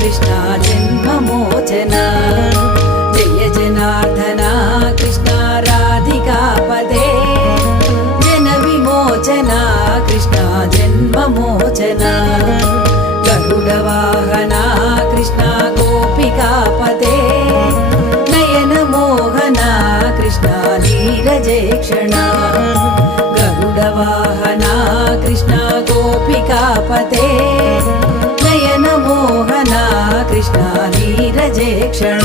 Krishna जन्ममोचना Jai जनार्दना Krishna राधिकापदे जनविमोचना Krishna जन्ममोचना गरुडवाहना Krishna गोपिकापदे नयनमोहना Krishna नीरजेक्षणा गरुडवाहना Krishna गोपिकापते नयनमोहना Krishna नीरजेक्षणा